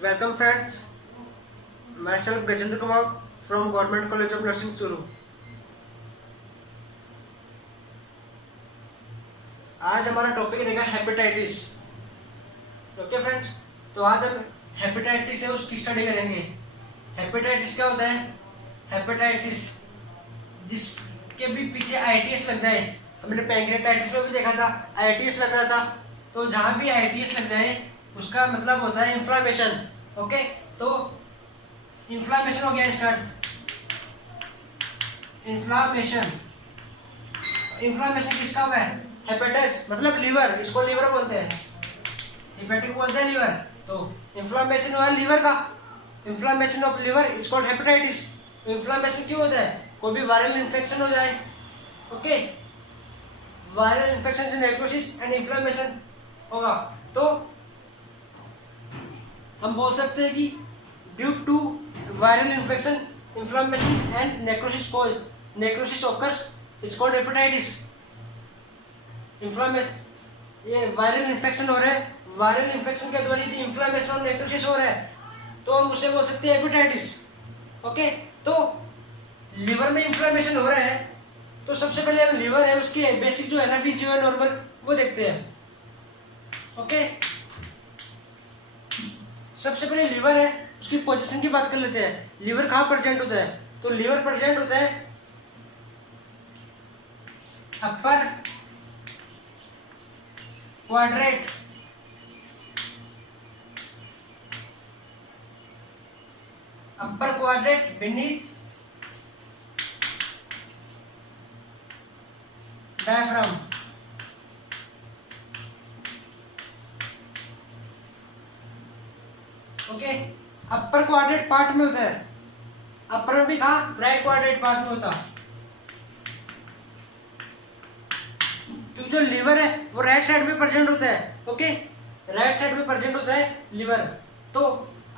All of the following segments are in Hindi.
Welcome friends, myself Gajendra Kumar from Government College of Nursing Churu. आज हमारा टॉपिक रहेगा हेपेटाइटिस। ओके फ्रेंड्स, तो आज हम हेपेटाइटिस है उसकी स्टडी करेंगे। हेपेटाइटिस क्या होता है? हेपेटाइटिस जिसके भी पीछे आईटीएस लग जाए, हमने पैंक्रेटाइटिस में भी देखा था आईटीएस लग रहा था, तो जहां भी आईटीएस लग जाए उसका मतलब होता है इन्फ्लामेशन। ओके, तो इन्फ्लामेशन हो गया स्टार्ट। इन्फ्लामेशन इन्फ्लामेशन किसका हुआ है? हेपेटाइटिस मतलब लीवर, इसको लीवर बोलते हैं, हेपेटिक बोलते हैं लीवर। तो इन्फ्लामेशन हुआ लीवर का, inflammation of liver is called hepatitis. तो इन्फ्लामेशन क्यों होता है? कोई भी वायरल इन्फेक्शन हो जाए, ओके, वायरल इन्फेक्शन से नेक्रोसिस एंड इन्फ्लामेशन होगा, तो हम बोल सकते हैं कि due to viral infection, inflammation and necrosis occurs is called hepatitis. Inflammation, ये वायरल इन्फेक्शन हो रहा है, वायरल इन्फेक्शन के द्वारा यदि इन्फ्लामेशन और नेक्रोसिस हो रहा है तो हम उसे बोल सकते हैं हेपेटाइटिस। ओके, तो लीवर में इन्फ्लामेशन हो रहा है तो सबसे पहले हम लीवर है उसकी बेसिक जो है ना फिजियो नॉर्मल वो देखते हैं। ओके, सबसे पहले लीवर है उसकी पोजीशन की बात कर लेते हैं। लीवर कहाँ प्रेजेंट होता है? तो लीवर प्रेजेंट होता है upper quadrant, upper quadrant beneath diaphragm. Okay, upper quadrant part में होता है, अपर में भी कहा राइट क्वाड्रेंट पार्ट में होता। तो जो लीवर है वो राइट साइड में प्रेजेंट होता है। ओके, राइट साइड में प्रेजेंट होता है लीवर। तो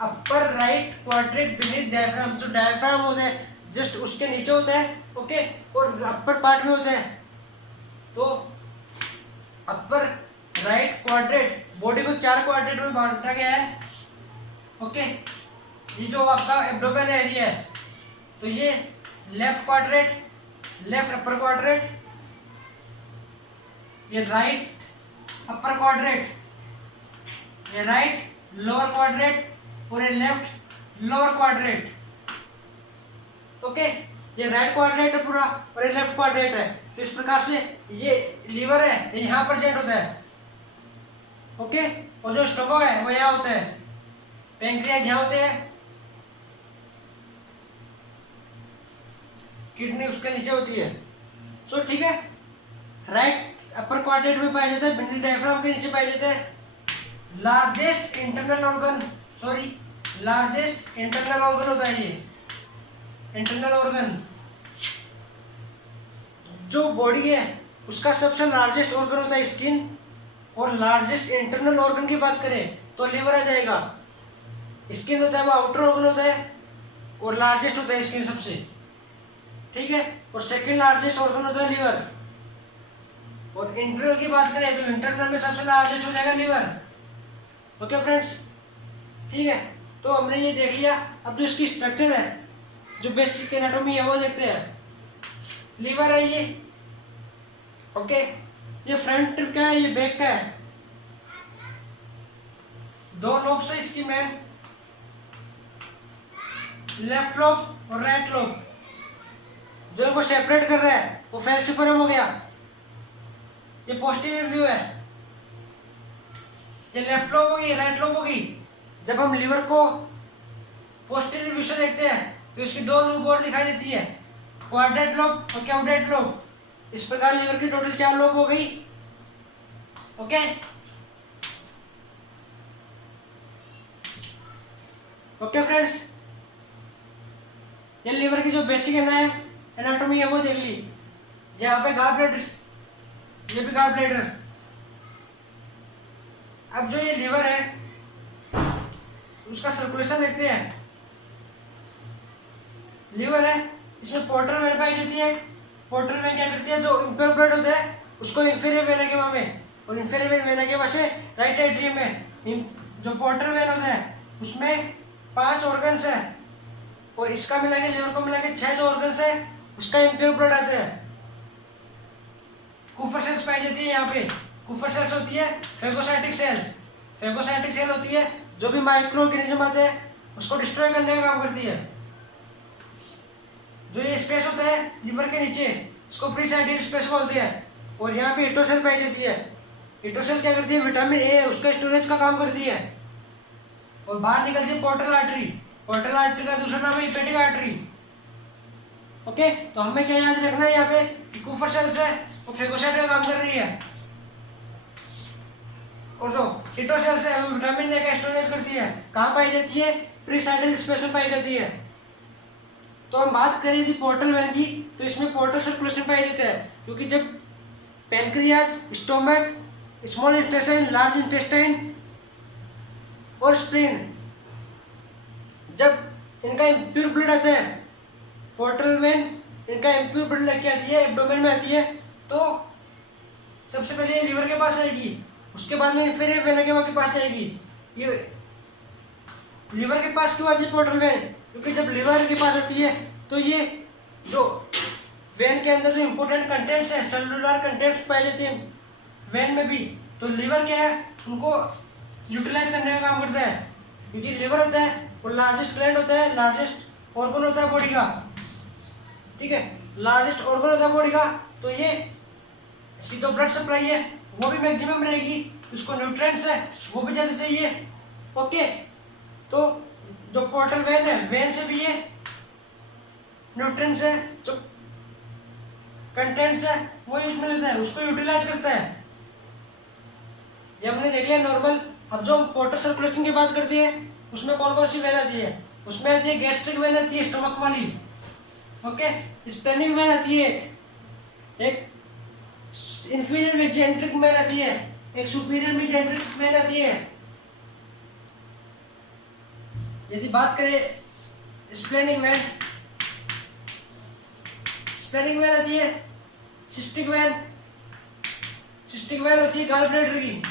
upper right quadrant beneath diaphragm, जो डायफ्राम होता है जस्ट उसके नीचे होता है। ओके, और अपर पार्ट में होता है। तो अपर राइट क्वाड्रेंट, बॉडी को 4 क्वाड्रेंट में बांटा गया है। ओके, ये जो आपका एब्डोमेन एरिया है तो ये left quadrant, left upper quadrant, ये राइट अपर क्वाड्रेंट, ये राइट लोअर क्वाड्रेंट और ये लेफ्ट लोअर क्वाड्रेंट। ओके, ये राइट क्वाड्रेंट है पूरा और ये लेफ्ट क्वाड्रेंट है। तो इस प्रकार से ये लीवर है ये यहाँ प्रेजेंट होता है। ओके, और जो स्टमक है वो यहाँ होता है, पैंक्रियाज यहाँ होते हैं, किडनी उसके नीचे होती है। सो ठीक है, राइट अपर क्वाड्रेंट में पाया जाता है, बेनिथ डायफ्राम के नीचे पाया जाता है। Largest internal organ, sorry largest internal organ होता है ये इंटरनल ऑर्गन। जो बॉडी है उसका सबसे लार्जेस्ट ऑर्गन होता है स्किन, और लार्जेस्ट इंटरनल ऑर्गन की बात करें तो लीवर आ जाएगा। स्किन होता है वो आउटर ऑर्गन होता है और लार्जेस्ट होता है स्किन सबसे, ठीक है, और सेकंड लार्जेस्ट ऑर्गन होता है लीवर। और इंटरनल की बात करें तो इंटरनल में सबसे लार्जेस्ट हो जाएगा लीवर। ओके फ्रेंड्स, ठीक है, तो हमने ये देख लिया। अब जो इसकी स्ट्रक्चर है, जो बेसिक एनाटॉमी है वो देखते हैं। लीवर है ये, ओके, ये फ्रंट का है ये बैक का है, 2 लोब्स है इसकी मेन, लेफ्ट लोब और राइट लोब। जो इनको सेपरेट कर रहा है वो फैलसिफरम हो गया। ये पोस्टीरियर व्यू है, ये लेफ्ट लोब होगी राइट लोब होगी। जब हम लीवर को पोस्टीरियर व्यू से देखते हैं तो इसकी 2 लोब और दिखाई देती है, क्वाड्रेंट लोब और क्वाड्रेंट लोब। इस प्रकार लीवर की टोटल 4 लोब हो गई। ओके, ओके फ्रेंड्स, ये लीवर की जो बेसिक एनाटॉमी है वो देख ली। यहाँ पे गॉल ब्लैडर, ये भी गॉल ब्लैडर। अब जो ये लीवर है उसका सर्कुलेशन देखते हैं। लीवर है इसमें पोर्टल वेन पाई जाती है। पोर्टल वेन क्या करती है, जो इंपेयर ब्लड होता है उसको इंफीरियर वेना केवा में और इंफीरियर वेना केवा से राइट एट्रियम में जो पोर्टल वेन होता है उसमें 5 ऑर्गन्स है और इसका मिला के लिवर को मिला के 6 जो ऑर्गन्स है उसका इम्प्योर ब्लड आता है। कुफर सेल्स पाई जाती है यहाँ पे। कुफर सेल्स होती है फेगोसाइटिक सेल। फेगोसाइटिक सेल होती है जो भी माइक्रो ऑर्गेनिज्म आते हैं उसको डिस्ट्रॉय करने का काम करती है। जो ये स्पेस होता है लिवर के नीचे इसको प्रीसाइडियल स्पेस बोलते हैं। और यहाँ पे हिटोसेल पाई जाती है। हिटोसेल क्या करती है, विटामिन ए है उसका स्टोरेज का काम करती है। और बाहर निकलती है पोर्टल आर्टरी। पोर्टल आर्टरी का दूसरा नाम है हेपेटिक आर्टरी। ओके, तो हमें क्या याद रखना है यहाँ पे कि कुफर सेल्स है वो फेगोसाइट का काम कर रही है और जो हिटोसेल्स है वो विटामिन ए का स्टोरेज करती है। कहाँ पाई जाती है, प्रीसाइडियल स्पेस में पाई जाती है। तो हम बात करें थी पोर्टल वेन की, तो इसमें पोर्टल सर्कुलेशन पाई जाता है क्योंकि जब pancreas, stomach, small intestine, large intestine और स्प्लीन जब इनका इम्प्योर ब्लड आता है, पोर्टल वेन इनका इम्प्योर ब्लड लेके आती है, एब्डोमेन में आती है, तो सबसे पहले ये लीवर के पास आएगी, उसके बाद में इंफीरियर वेना के पास आएगी। ये लीवर के पास क्यों आती है पोर्टल वेन, क्योंकि जब लीवर के पास आती है तो ये जो वेन के अंदर जो इंपॉर्टेंट कंटेंट्स है, सेलुलर कंटेंट्स पाए जाते हैं वेन में भी, तो लीवर क्या है उनको यूटिलाइज करने का काम करता है। क्योंकि लीवर होता है वो लार्जेस्ट ग्लैंड होता है, लार्जेस्ट ऑर्गन होता है बॉडी का, ठीक है, लार्जेस्ट ऑर्गन होता है बॉडी का। तो ये इसकी जो ब्लड सप्लाई है वो भी मैक्सिमम रहेगी, उसको न्यूट्रिएंट्स है वो भी ज्यादा चाहिए। ओके, तो जो पोर्टल वेन है, वेन से भी ये न्यूट्रिएंट्स है, जो कंटेंट्स है वो यूज में लेता है, उसको यूटिलाइज करता है। ये हमने देख लिया नॉर्मल। अब जो पोर्टल सर्कुलेशन की बात करते हैं उसमें कौन कौन सी वेन आती है, उसमें आती है गैस्ट्रिक वेन आती है स्टमक वाली। ओके, स्प्लेनिक वेन आती है, एक इंफीरियर मेजेंट्रिक वेन आती है, एक सुपीरियर मेजेंट्रिक वेन आती है। यदि बात करें स्प्लेनिक वेन, स्प्लेनिक वेन आती है सिस्टिक वेन। सिस्टिक वेन होती है गॉल ब्लैडर की।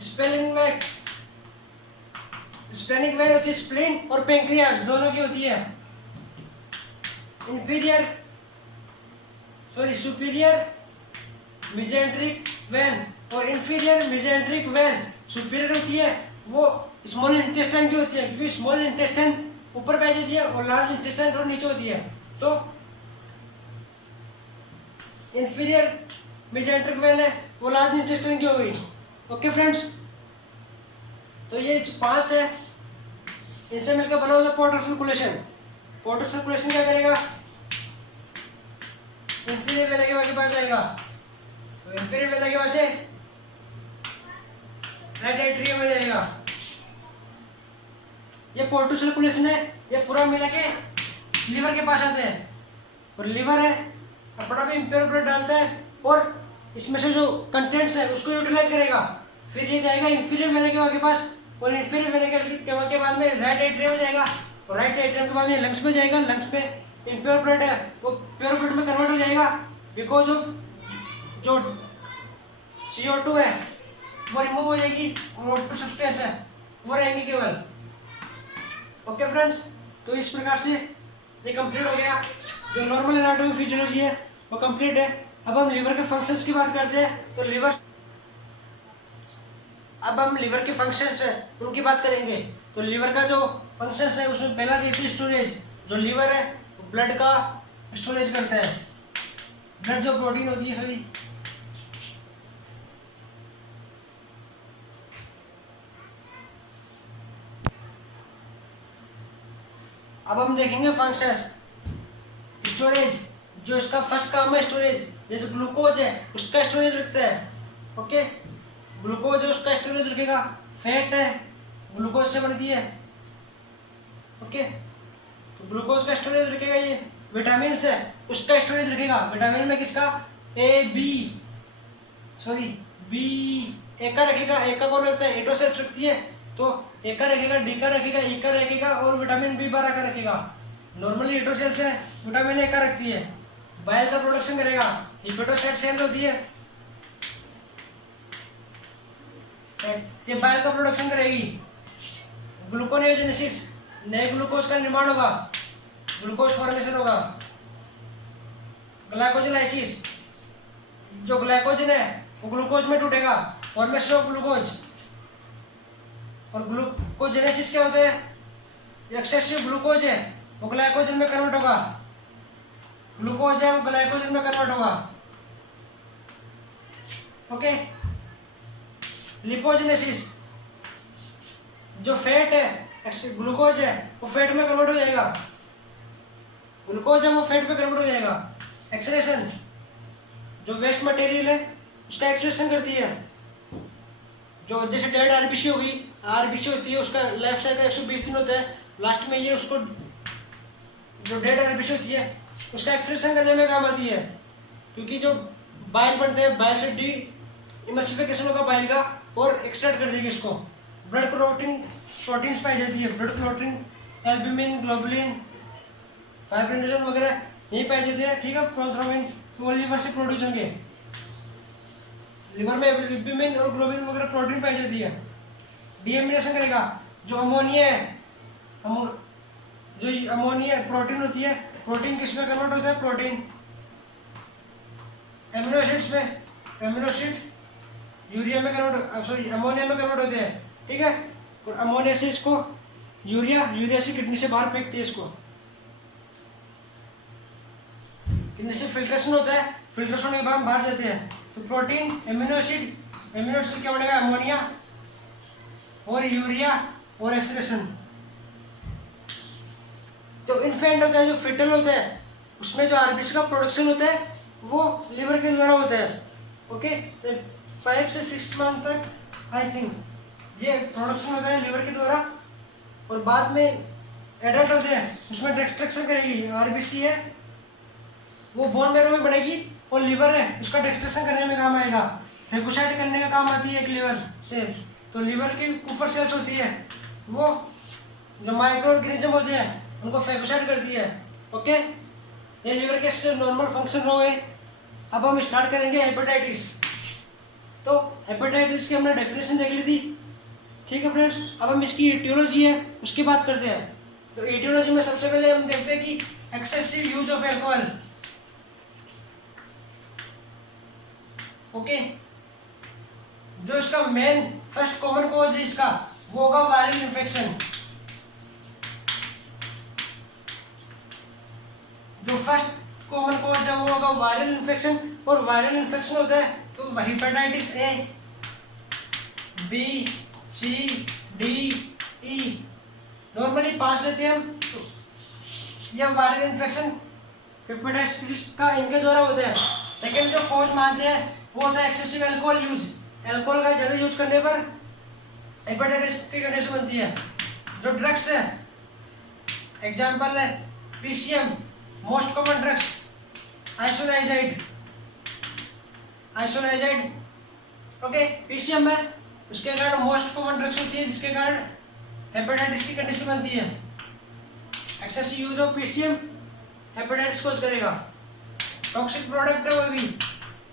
स्प्लेनिक वेन होती है स्प्लीन और पेंक्रियास दोनों की होती है। सुपीरियर मेजेंट्रिक वेन और इंफीरियर मेजेंट्रिक वेन। सुपीरियर होती है वो स्मॉल इंटेस्टाइन की होती है, क्योंकि स्मॉल इंटेस्टाइन ऊपर पाई जाती है और लार्ज इंटेस्टाइन थोड़ा नीचे होती है। तो इंफीरियर मेजेंट्रिक वेन है वो लार्ज इंटेस्टाइन की हो गई। ओके फ्रेंड्स, तो ये 5 है, इनसे मिलकर बना होगा पोर्टल सर्कुलेशन। पोर्टल सर्कुलेशन क्या करेगा, इंफीरियर वेना के पास जाएगा, तो इंफीरियर वेना के पास से राइट एट्रियम में जाएगा। ये पोर्टल सर्कुलेशन है, ये पूरा मिला के लीवर के पास आते हैं और लीवर है अपना भी इम्प्योर ब्लड डालता है और इसमें से जो कंटेंट्स है उसको यूटिलाइज करेगा। फिर ये जाएगा इंफीरियर वेना के पास और इंफीरियर वेना के बाद में राइट एट्रियम में जाएगा और राइट एट्रियम के बाद में लंग्स में जाएगा। लंग्स में इम्प्योर ब्लड है वो प्योर ब्लड में कन्वर्ट हो जाएगा, बिकॉज ऑफ जो CO2 है वो रिमूव हो जाएगी और O2 सब्सटेंस है वो रहेंगी केवल। ओके फ्रेंड्स, तो इस प्रकार से ये कंप्लीट हो गया। जो नॉर्मल एनाटॉमी फिजियोलॉजी है वो कंप्लीट है। अब हम लीवर के फंक्शंस की बात करते हैं। तो अब हम लीवर के फंक्शंस है उनकी बात करेंगे। तो लीवर का जो फंक्शंस है उसमें पहला देखिए स्टोरेज। जो लीवर है वो ब्लड का स्टोरेज करता है, ब्लड जो प्रोटीन होती है सॉरी अब हम देखेंगे फंक्शंस। स्टोरेज, जो इसका फर्स्ट काम है स्टोरेज, जैसे ग्लूकोज है उसका स्टोरेज रखता है। ओके, ग्लूकोज है उसका स्टोरेज रखेगा। फैट है ग्लूकोज से बनती है। ओके, तो ग्लूकोज का स्टोरेज रखेगा। ये विटामिन है उसका स्टोरेज रखेगा। विटामिन में किसका, बी ए का रखेगा। ए का कौन रखता है, एटोसेल्स रखती है, तो ए का रखेगा, डी का रखेगा, ई का रखेगा और विटामिन B12 का रखेगा। नॉर्मली एटोसेल्स है विटामिन ए का रखती है, बाइल का प्रोडक्शन करेगा। हिपेटोसाइट सेल होती है ये बाइल का प्रोडक्शन करेगी, ग्लूकोनियोजेनेसिस, नए ग्लूकोज का निर्माण होगा, ग्लूकोज फॉर्मेशन होगा, ग्लाइकोजलाइसिस, जो ग्लाइकोजन है वो ग्लूकोज में टूटेगा, फॉर्मेशन ऑफ ग्लूकोज। और ग्लूकोजेनेसिस क्या होता है, एक्सेसिव ग्लूकोज है वो ग्लाइकोजन में कन्वर्ट होगा, ग्लूकोज है वो ग्लाइकोजन में कन्वर्ट होगा। ओके। लिपोजेनेसिस, जो फैट है ग्लूकोज है वो फैट में कन्वर्ट हो जाएगा, ग्लूकोज है वो फैट में कन्वर्ट हो जाएगा। एक्सक्रेशन, जो वेस्ट मटेरियल है उसका एक्सक्रेशन करती है, जो जैसे डेड आरबीसी होगी, आरबीसी होती है उसका लाइफ साइकिल 120 दिन होता है, लास्ट में ये उसको जो डेड आरबीसी होती है उसका एक्सक्रेशन करने में काम आती है, क्योंकि जो बाइल बनते हैं बाइल से डी इमल्सिफिकेशन होगा बाइल का और एक्सट्रैक्ट कर देगी इसको। ब्लड प्रोटीन्स पाई जाती है, blood protein, albumin, globulin, fibrinogen वगैरह यही पाई जाती है। ठीक है, प्रोथ्रोम्बिन वो लीवर से प्रोड्यूस होंगे, लिवर में एल्ब्यूमिन और ग्लोबुलिन वगैरह प्रोटीन पाई जाती है। डीएमिनेशन करेगा, जो अमोनिया है, जो अमोनिया प्रोटीन होती है, प्रोटीन किस में कन्वर्ट होता है, प्रोटीन एमिनो एसिड्स में, एमिनो एसिड यूरिया में कन्वर्ट, सॉरी अमोनिया में कन्वर्ट होते हैं। ठीक है, और अमोनिया से इसको यूरिया से किडनी से बाहर फेंकती है, इसको किडनी से फिल्ट्रेशन होता है, फिल्ट्रेशन होने के बाद बाहर जाते हैं। तो प्रोटीन, एमिनो एसिड क्या बनेगा, अमोनिया और यूरिया और एक्सक्रेशन। जो इन्फेंट होता है, जो फिटल होता है, उसमें जो आरबीसी का प्रोडक्शन होता है वो लिवर के द्वारा होता है। ओके, 5 से 6 मंथ तक आई थिंक ये प्रोडक्शन होता है लिवर के द्वारा, और बाद में एडल्ट होते हैं उसमें डिस्ट्रक्शन करेगी, आरबीसी है वो बोन मैरो में बनेगी, और लिवर है उसका डिस्ट्रक्शन करने में काम आएगा, फेगोसाइट करने का काम आती है एक लिवर से। तो लिवर की कुफर सेल्स होती है वो जो माइक्रो ऑर्गेनिज्म होते हैं उनको फेगोसाइट करती है। ओके, ये लिवर के नॉर्मल फंक्शन हो गए। अब हम स्टार्ट करेंगे हेपेटाइटिस। तो हेपेटाइटिस की हमने डेफिनेशन देख ली थी। ठीक है फ्रेंड्स, अब हम इसकी इटियोलॉजी है उसकी बात करते हैं। तो इटियोलॉजी में सबसे पहले हम देखते हैं कि excessive use of alcohol. Okay, जो इसका मेन फर्स्ट कॉमन कॉज है इसका वो होगा वायरल इन्फेक्शन। जो फर्स्ट कॉमन कॉज है वो होगा वायरल इन्फेक्शन, और वायरल इन्फेक्शन होता है तो hepatitis A, B, C, D, E, normally 5 लेते हैं हम। तो यह वायरल इन्फेक्शन हेपेटाइटिस का इनके द्वारा होता है। सेकेंड जो कॉज मानते हैं वो होता है एक्सेसिव अल्कोहल यूज। अल्कोहल का ज़्यादा यूज करने पर हेपेटाइटिस की कंडीशन बनती है। जो ड्रग्स है, एग्जाम्पल है PCM, most common drugs isoniazid, okay, PCM है उसके कारण मोस्ट कॉमन ड्रग्स होती है जिसके कारण हेपेटाइटिस की कंडीशन बनती है। Excessive use of PCM hepatitis cause करेगा। टॉक्सिक प्रोडक्ट है वो भी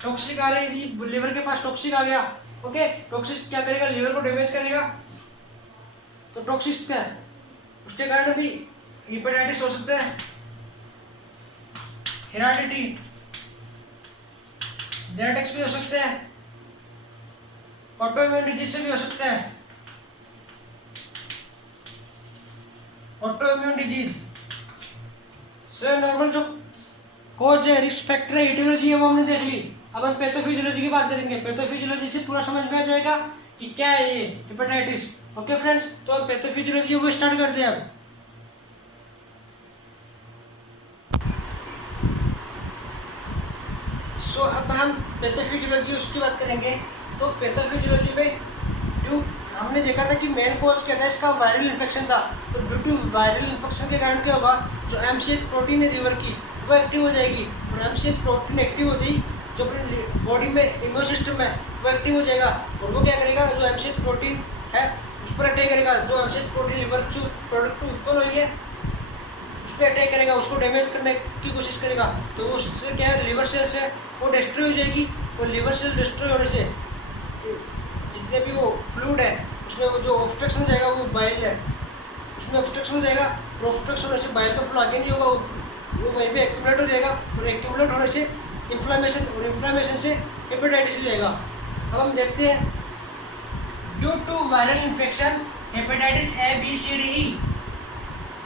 टॉक्सिक आ रही थी, लिवर के पास टॉक्सिक आ गया। ओके, टॉक्सिक क्या करेगा, लिवर को डैमेज करेगा। तो टॉक्सिक क्या है, उसके कारण भी हेपेटाइटिस हो सकता है। हेरेडिटी, जेनेटिक्स भी हो सकते हैं, ऑटोइम्यून डिजीज से भी हो सकता है। ऑटोइम्यून डिजीज से नॉर्मल जो कॉज है, रिस्क फैक्टर है, इटियोलॉजी है वो हमने देख ली। अब हम पैथोफिजियोलॉजी की बात करेंगे। पैथोफिजियोलॉजी से पूरा समझ में आ जाएगा कि क्या है ये हेपेटाइटिस। ओके फ्रेंड्स, तो हम पैथोफिजियोलॉजी वो स्टार्ट करते हैं अब। सो अब हम पैथोफिजियोलॉजी उसकी बात करेंगे। तो पैथोफिजियोलॉजी में जो हमने देखा था कि मेन कॉज क्या था, इसका वायरल इन्फेक्शन था। तो ड्यू टू वायरल इन्फेक्शन के कारण क्या होगा, जो एमसीएच प्रोटीन है लिवर की वो एक्टिव हो जाएगी, और एमसीएच प्रोटीन एक्टिव होती जो अपनी बॉडी में इम्यून सिस्टम है वो एक्टिव हो जाएगा, और वो क्या करेगा, जो एमसीएच प्रोटीन है उस पर अटैक करेगा। जो एमसीएच प्रोटीन लिवर जो प्रोडक्ट उत्पन्न हुई है उस पर अटैक करेगा, उसको डैमेज करने की कोशिश करेगा। तो उससे क्या है, लिवर सेल्स है वो डिस्ट्रॉय हो जाएगी, और लिवर सेल डिस्ट्रॉय होने से जितने भी वो फ्लूइड है उसमें वो जो ऑब्स्ट्रक्शन हो जाएगा वो बाइल है, उसमें ऑब्स्ट्रक्शन हो जाएगा और ऑब्स्ट्रक्शन होने से बाइल का फ्लो आगे नहीं होगा, वो वहीं पे एक्यूमुलेट हो जाएगा और एक्यूमुलेट होने से इन्फ्लामेशन और इन्फ्लामेशन से हेपेटाइटिस हो जाएगा। अब हम देखते हैं due to viral infection hepatitis A B C D E.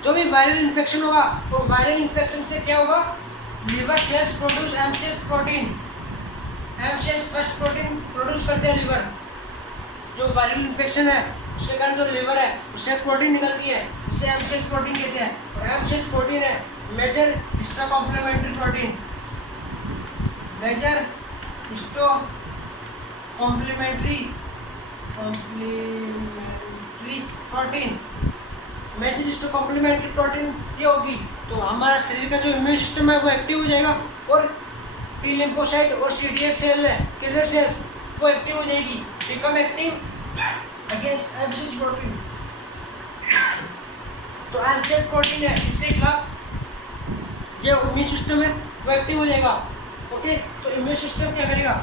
जो भी वायरल इन्फेक्शन होगा वो वायरल इन्फेक्शन से क्या होगा, liver cells produce MCS protein, MCS first protein produce करते हैं लिवर। जो वायरल इन्फेक्शन है उसके कारण जो लिवर है उससे प्रोटीन निकलती है जिसे एमसीएस प्रोटीन कहते हैं और एमसीएस प्रोटीन है major histo complementary protein, major histo complementary protein. Major histo complementary protein ये होगी तो हमारा शरीर का जो इम्यून सिस्टम है वो एक्टिव हो जाएगा और टी लिम्फोसाइट और CD8 सेल है किलर सेल्स वो एक्टिव हो जाएगी, become active against MCS protein. तो एमसीएस प्रोटीन है इसके खिलाफ जो इम्यून सिस्टम है वो एक्टिव हो जाएगा। ओके, तो इम्यून सिस्टम क्या करेगा,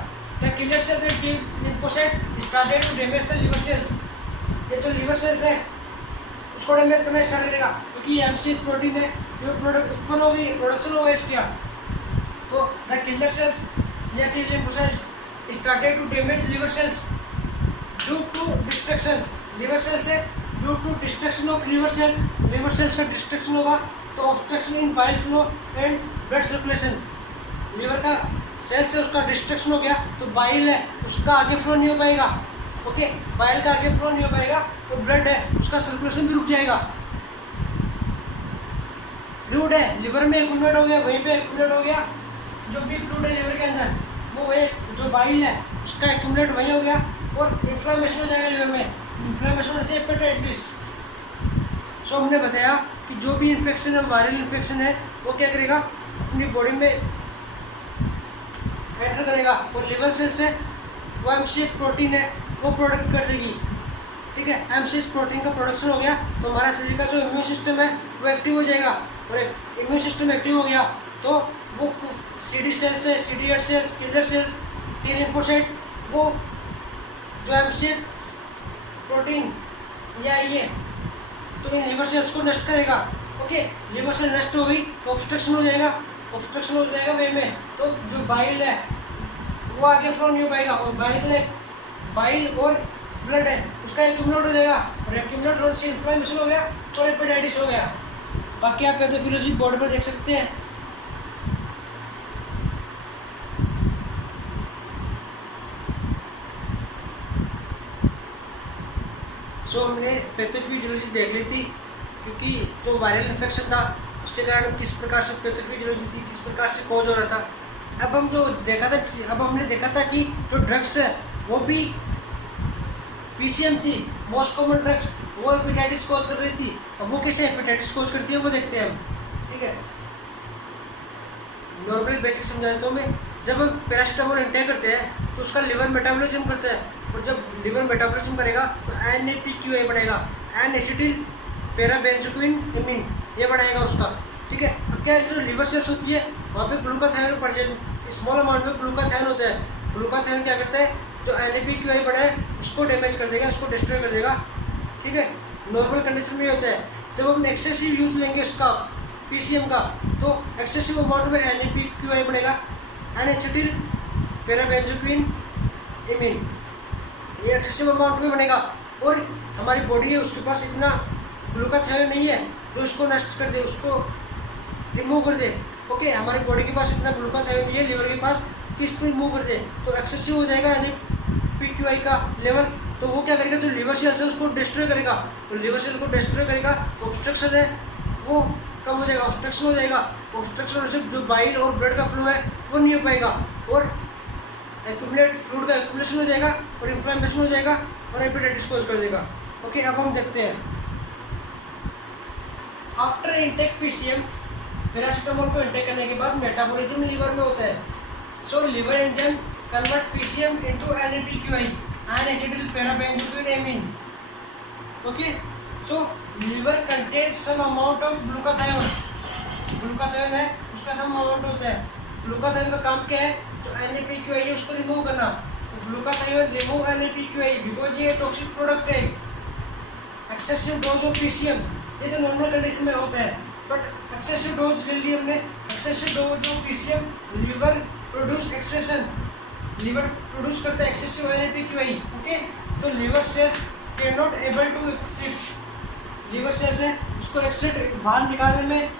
the killer cells and T lymphocyte started to damage the liver cells. ये जो लिवर सेल्स है उसको डैमेज करना स्टार्ट करेगा क्योंकि ये एमसीएस प्रोटीन है, जो प्रोडक्ट उत्पन्न होगी प्रोडक्शन होगा इसका। तो द किलर सेल्स या T lymphocyte started to damage liver cells due to destruction. Liver cells से due to destruction of liver cells का डिस्ट्रक्शन होगा तो obstruction in bile flow and blood circulation. Liver का सेल से उसका डिस्ट्रक्शन हो गया तो बाइल है उसका आगे फ्लो नहीं हो पाएगा। ओके, बाइल का आगे फ्लो नहीं हो पाएगा तो ब्लड है उसका सर्कुलेशन भी रुक जाएगा। फ्लूइड है लिवर में एक्यूमुलेट हो गया, वहीं पे एक्यूमुलेट हो गया, जो भी फ्लूइड है लिवर के अंदर वो वही जो बाइल है उसका एक्यूमुलेट वहीं हो गया और इन्फ्लामेशन हो जाएगा लिवर में, इन्फ्लामेशन होने से हेपेटाइटिस। सो हमने बताया कि जो भी इन्फेक्शन है वायरल इन्फेक्शन है वो क्या करेगा, अपनी बॉडी में एंटर करेगा और लिवर सेल से वो एमसीएस प्रोटीन है वो प्रोडक्ट कर देगी। ठीक है, एमसीएस प्रोटीन का प्रोडक्शन हो गया तो हमारा शरीर का जो इम्यून सिस्टम है वो एक्टिव हो जाएगा और इम्यून सिस्टम एक्टिव हो गया तो वो CD सेल्स है, CD8 cells, killer cells, T lymphocyte वो जो एमसीएस प्रोटीन या ये तो इन लिवर सेल्स को नष्ट करेगा। ओके, लिवर सेल नष्ट हो गई तो ऑब्स्ट्रक्शन हो जाएगा, ऑब्स्ट्रक्शन हो जाएगा वे में तो जो बाइल है वो आगे फ्लो नहीं हो पाएगा और बाइल और ब्लड है उसका एक्यूमुलेट हो जाएगा और एक्यूमुलेट होने से इन्फ्लेमेशन हो गया और हेपेटाइटिस हो गया। बाकी आप पैथोफिजियोलॉजी बोर्ड पर देख सकते हैं। सो हमने पैथोफिजियोलॉजी देख ली थी क्योंकि जो वायरल इन्फेक्शन था उसके कारण किस प्रकार से पैथोफिजियोलॉजी थी, किस प्रकार से कॉज हो रहा था। अब हमने देखा था कि जो ड्रग्स है वो भी पीसीएम थी, मोस्ट कॉमन ड्रग्स, वो हेपेटाइटिस कॉज कर रही थी। अब वो कैसे हेपेटाइटिस कॉज करती है वो देखते हैं हम। ठीक है, नॉर्मली बेसिक समझा देता हूँ मैं। जब हम पैरासीटामोल इंटेक करते हैं तो उसका लिवर मेटाबॉलिज्म करता है और जब लिवर मेटाबॉलिज्म करेगा तो NAPQI बनेगा, एन एसिटिल पैराबेंजोक्विन इमीन, ये बनाएगा उसका। ठीक है, अब क्या है जो लिवर सेल्स होती है वहाँ पे ग्लूकाथायोन पड़ जाए, स्मॉल अमाउंट में ग्लूकाथायोन होता है। ग्लूकाथायोन क्या करता है, जो NAPQI बना है उसको डैमेज कर देगा, उसको डिस्ट्रॉय कर देगा। ठीक है, नॉर्मल कंडीशन में होता है। जब हम एक्सेसिव यूज लेंगे उसका पीसीएम का तो एक्सेसिव अमाउंट में NAPQI बनेगा, एन एसिटिल पैराबेंजोक्विन इमीन, ये एक्सेसिव अमाउंट में बनेगा और हमारी बॉडी है उसके पास इतना ग्लूकाथायोन नहीं है जो उसको नष्ट कर दे, उसको रिमूव कर दे। ओके, हमारी बॉडी के पास इतना ग्लूकाथायोन नहीं है लिवर के पास कि इसको रिमूव कर दे, तो एक्सेसिव हो जाएगा NAPQI का लेवल। तो वो क्या करेगा, जो लिवर सेल्स है उसको डिस्ट्रॉय करेगा, तो लिवर सेल को डिस्ट्रॉय करेगा तो ऑब्स्ट्रक्शन है वो कम हो जाएगा, ऑब्स्ट्रक्शन हो जाएगा। ऑब्स्ट्रक्शन होने से जो बाइल और ब्लड का फ्लो है वो नहीं हो पाएगा और एक्यूमुलेट फ्लूइड का एक्यूमुलेशन हो जाएगा और इन्फ्लेमेशन हो जाएगा और हेपेटाइटिस कॉज कर देगा। ओके, अब हम देखते हैं आफ्टर इनटेक पीसीएम, पैरासीटामोल को इनटेक करने के बाद मेटाबॉलिज्म लिवर में होता है। So liver enzyme convert PCM into NAPQI, N acetyl parabenzoquinone imine. Okay, so liver contains some amount of glutathione, glutathione है उसका सम अमाउंट होता है। ग्लूकाथायोन का काम क्या है, जो NAPQI है उसको रिमूव करना, ग्लूकाथायोन रिमूव NaPQI बिकॉज ये टॉक्सिक प्रोडक्ट है। एक्सेसिव डोज ऑफ PCM, ये तो नॉर्मल कंडीशन में होता है, बट एक्सेसिव डोज ले ली हमने। Excessive dose of PCM liver produce एक्सेशन, लीवर प्रोड्यूस करता है एक्सेसिव NaPQI। ओके, तो liver cells can not able to accept, liver cells है उसको एक्सेप्ट बाहर निकालने में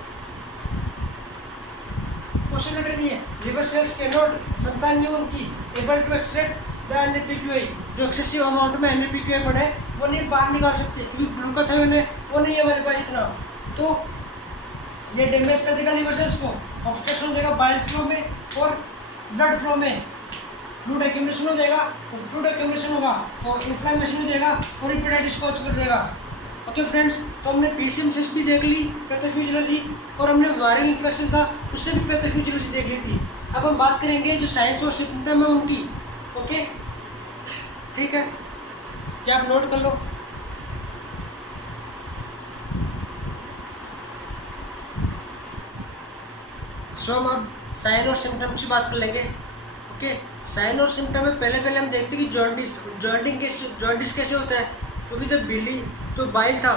पॉसिबिलिटी नहीं है। लीवर सेल्स कैन नॉट, क्षमता नहीं उनकी able to accept the NaPQI, जो एक्सेसिव अमाउंट में NaPQI बने वो नहीं बाहर निकाल सकते, क्योंकि ग्लूकाथायोन है वो नहीं है हमारे पास इतना। तो ये डैमेज कर देगा लीवर सेल्स को, ऑब्स्ट्रक्शन हो जाएगा बाइल फ्लो में और ब्लड फ्लो में, फ्लूइड एक्यूमुलेशन हो जाएगा, और फ्लूइड एक्यूमुलेशन होगा तो इन्फ्लेमेशन हो जाएगा और हेपेटाइटिस को कॉज कर देगा। ओके फ्रेंड्स, तो हमने PCM से भी देख ली पैथोफिजियोलॉजी, और हमने वायरल इन्फेक्शन था उससे भी पैथोफिजियोलॉजी देख ली थी। अब हम बात करेंगे जो साइंस और सिम्टम है उनकी। ओके, ठीक है, क्या आप नोट कर लो। सो हम अब साइन और सिम्टम की बात कर लेंगे। ओके, साइन और सिम्टम में पहले हम देखते हैं कि जॉन्डिस कैसे होता है, क्योंकि जब बिली जो बाइल था,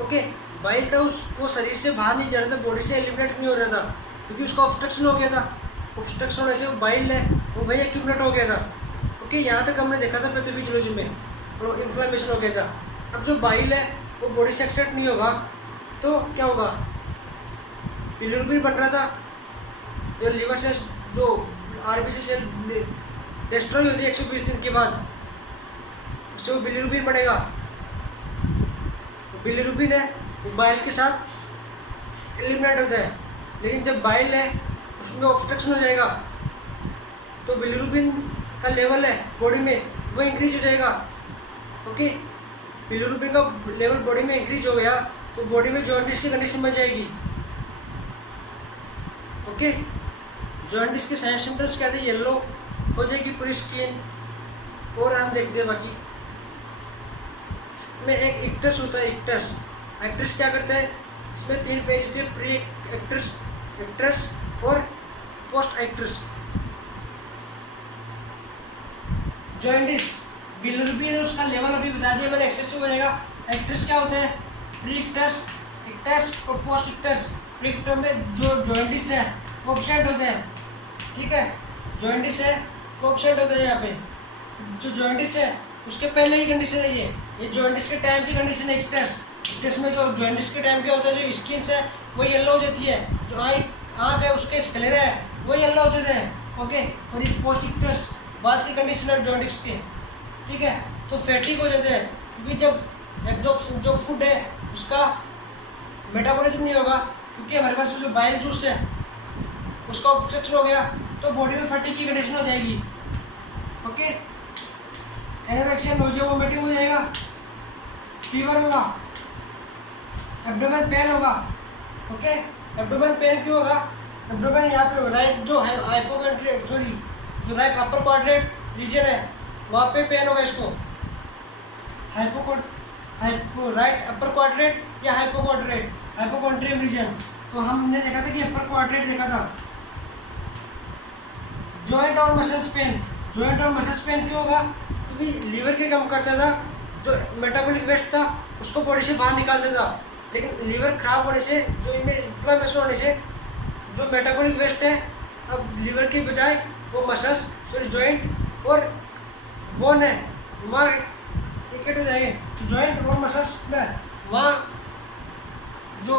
ओके बाइल था वो शरीर से बाहर नहीं जा रहा था, बॉडी से एलिमिनेट नहीं हो रहा था, क्योंकि उसका ऑब्स्ट्रक्शन हो गया था। ऑब्स्ट्रक्शन होने से वो बाइल है वो वही एक्यूमुलेट हो गया था। ओके, यहाँ तक हमने देखा था पैथोफिजियोलॉजी में, और इन्फ्लेमेशन हो गया था। अब जो बाइल है वो बॉडी से एक्सेप्ट नहीं होगा तो क्या होगा, बिलिरुबिन बन रहा था, जो लीवर से जो RBC सेल डिस्ट्रॉय होती है 120 दिन के बाद, उससे वो बिलिरुबिन बनेगा। बिलिरुबिन है वो बाइल के साथ एलिमिनेट होता है, लेकिन जब बाइल है उसमें ऑब्स्ट्रक्शन हो जाएगा तो बिलिरुबिन का लेवल है बॉडी में वो इंक्रीज हो जाएगा। ओके, बिलिरुबिन का लेवल बॉडी में इंक्रीज हो गया तो बॉडी में जॉन्डिस की कंडीशन बन जाएगी। ओके, जॉन्डिस के साइन सिम्टम्स क्या थे, येलो हो जाएगी पूरी स्किन, और हम देखते हैं बाकी इसमें एक एक्टर्स होता है। एक्टर्स क्या करता है, इसमें 3 फेज होती है, प्री एक्टर्स और पोस्ट एक्टर्स। जॉन्डिस बिलिरुबिन उसका लेवल अभी बता दिया मैंने, एक्सेसिव हो जाएगा। एक्टर्स क्या होते हैं, प्री एक्टर्स और पोस्ट एक्टर्स। प्री एक्टर में जो जॉन्डिस है वो एब्सेंट होते हैं, ठीक है, जॉन्डिस है वो एब्सेंट होता है। यहाँ पे जो जॉन्डिस है उसके पहले ही कंडीशन है, ये जॉन्डिस के टाइम की कंडीशन है। एक्टर्स में जो जॉन्डिस के टाइम क्या होता है, जो स्किन है वो येलो हो जाती है, जो आँख है उसके स्क्लेरा है वो येलो हो जाते हैं। ओके, और ये पोस्ट एक्टर्स बाद की कंडीशन है जॉन्डिस के, ठीक है, तो फैटिक हो जाते हैं, क्योंकि जब जो फूड है उसका मेटाबॉलिज्म नहीं होगा, क्योंकि हमारे पास जो बाइल जूस है उसका ऑब्स्ट्रक्शन हो गया तो बॉडी में फैटिक की कंडीशन हो जाएगी। ओके, एनोरेक्सिया नोजिया वोमिटिंग हो जाएगा, फीवर होगा, एब्डोमेन पेन होगा। ओके, एब्डोमेन पेन क्यों होगा, एब्डोमेन यहाँ पे होगा, राइट जो हाइपोकॉन्ट्रेट जो राइट अपर क्वाड्रेंट रीजन है वहाँ पे पेन होगा इसको, राइट अपर क्वाड्रेंट या हाइपोकॉन्ट्रियम रीजन। तो हमने देखा था कि अपर क्वाड्रेंट देखा था। जॉइंट और मसल्स पेन क्यों होगा, क्योंकि लीवर के काम करता था, जो मेटाबॉलिक वेस्ट था उसको बॉडी से बाहर निकालता था, लेकिन लीवर खराब होने से, जो इनमें इन्फ्लेमेशन होने से जो मेटाबॉलिक वेस्ट है अब लीवर के बजाय वो मसल्स जॉइंट और बोन है वहाँ इकट्ठे हो जाएंगे। तो जॉइंट और मसल्स में वहाँ जो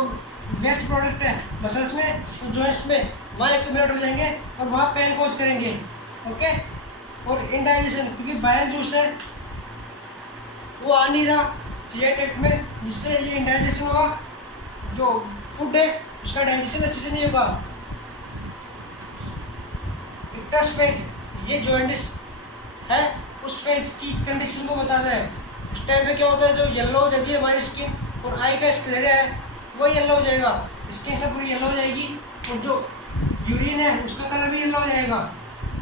वेस्ट प्रोडक्ट है मसल्स में और जॉइंट्स में वहाँ एक्यूमुलेट हो जाएंगे और वहाँ पेन कॉज करेंगे। ओके, और इंडाइजेशन, क्योंकि बाइल जूस है वो आ नहीं रहा GI में, जिससे ये इंडाइजेशन होगा, जो फूड है उसका डाइजेशन अच्छे से नहीं होगा। एक्टर्स फेज, ये जॉन्डिस है उस फेज की कंडीशन को बताता है। उस टाइम पे क्या होता है, जो येलो हो जाती है हमारी स्किन और आई का स्क्लेरा है वो येलो हो जाएगा, स्किन से पूरी येलो हो जाएगी, और जो यूरिन है उसका कलर भी येलो हो जाएगा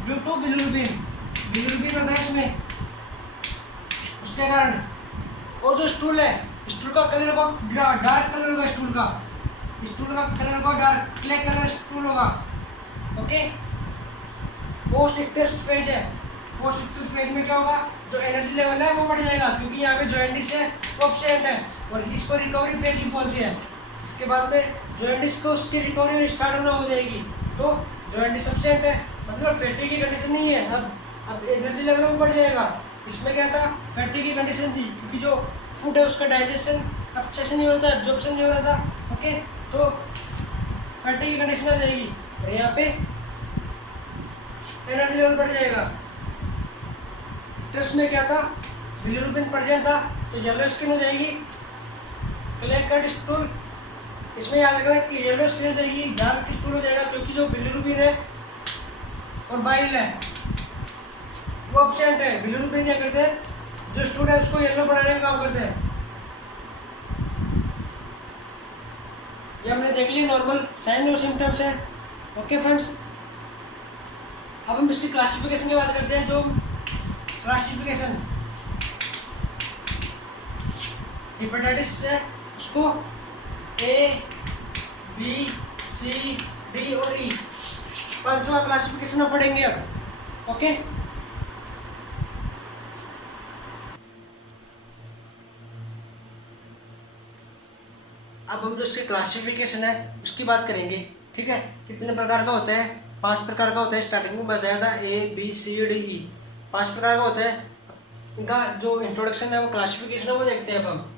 ड्यू टू बिलिरुबिन होता है इसमें, उसके कारण। और जो स्टूल है, स्टूल का कलर होगा डार्क कलर होगा, स्टूल का कलर होगा डार्क क्ले कलर स्टूल होगा। ओके, पोस्ट एक्टर्स फेज है, पोस्ट एक्टिव फेज में क्या होगा, जो एनर्जी लेवल है वो बढ़ जाएगा क्योंकि यहाँ पे जॉइंटिस है वो एब्सेंट है, और इसको रिकवरी फेज भी बोलते हैं। इसके बाद में जॉइंटिस को उसकी रिकवरी स्टार्ट होना हो जाएगी, तो जॉइंटिस एब्सेंट है मतलब फैटी की कंडीशन नहीं है, अब एनर्जी लेवल में बढ़ जाएगा। इसमें क्या था, फैटी की कंडीशन थी क्योंकि जो फूड है उसका डाइजेशन अच्छे से नहीं होता, एब्जॉर्प्शन नहीं हो रहा था। ओके, तो फैटी की कंडीशन आ जाएगी और यहाँ पे एनर्जी लेवल बढ़ जाएगा। ट्रस में क्या था, बिलिरुबिन प्रेजेंट था तो येलो स्किन हो जाएगी। क्लेयर कट स्टूल, इसमें याद रखना कि येलो स्किन हो जाएगी, डार्क स्टूल हो जाएगा क्योंकि जो बिलिरुबिन है और बाइल है वो एब्सेंट है। बिलिरुबिन क्या करते हैं, जो स्टूल है उसको येलो बनाने का काम करते हैं। ये हमने देख लिया नॉर्मल साइन और सिम्टम्स है। ओके फ्रेंड्स, अब हम इसकी क्लासिफिकेशन की बात करते हैं। जो क्लासिफिकेशन हेपेटाइटिस है उसको ए, बी, सी, डी और ई पांचवा क्लासिफिकेशन में पढ़ेंगे अब। ओके, अब हम जो इसकी क्लासिफिकेशन है उसकी बात करेंगे। ठीक है, कितने प्रकार का होता है, 5 प्रकार का होता है। स्टार्टिंग में बताया था ए, बी, सी, डी, ई 5 प्रकार का होता है। इनका जो इंट्रोडक्शन है वो क्लासिफिकेशन है वो देखते हैं अब हम।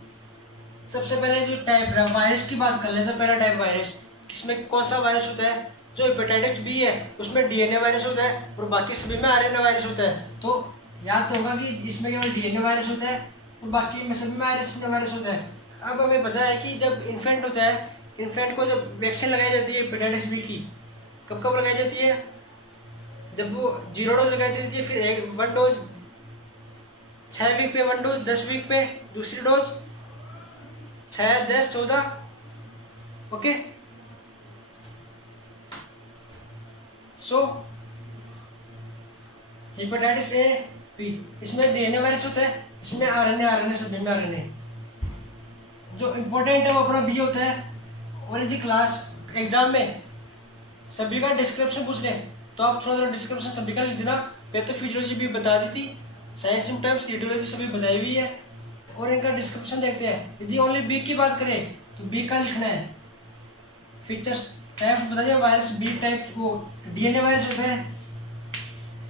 सबसे पहले जो टाइप है वायरस की बात कर लेते हैं। पहला टाइप वायरस, किसमें कौन सा वायरस होता है, जो हेपेटाइटिस बी है उसमें डीएनए वायरस होता है और बाकी सभी में आरएनए वायरस होता है। तो याद तो होगा कि इसमें केवल डीएनए वायरस होता है और बाकी में सभी में आरएनए वायरस होता है। अब हमें पता है कि जब इन्फेंट होता है, इन्फेंट को जब वैक्सीन लगाई जाती है हेपेटाइटिस बी की, कब कब लगाई जाती है, जब वो 0 डोज लगाई जाती है, फिर 1 डोज 6 वीक पे, 1 डोज 10 वीक पे, दूसरी dose 6, 10, 14। Okay, so hepatitis A B, इसमें डीएनए वायरस होता है, इसमें आरएनए सभी में आरएनए। जो इम्पोर्टेंट है वो अपना बी होता है। और यदि क्लास एग्जाम में सभी का डिस्क्रिप्शन पूछ ले तो आप थोड़ा थोड़ा डिस्क्रिप्शन सभी का लिख देना। पैथोफिजियोलॉजी भी बता दी थी, साइंस सिम्टम्स, एटियोलॉजी सभी बताई हुई है। और इनका डिस्क्रिप्शन देखते हैं। यदि ओनली बी की बात करें तो बी का लिखना है। फीचर्स टाइप्स बता दिया, वायरस बी टाइप को डीएनए वायरस होता है,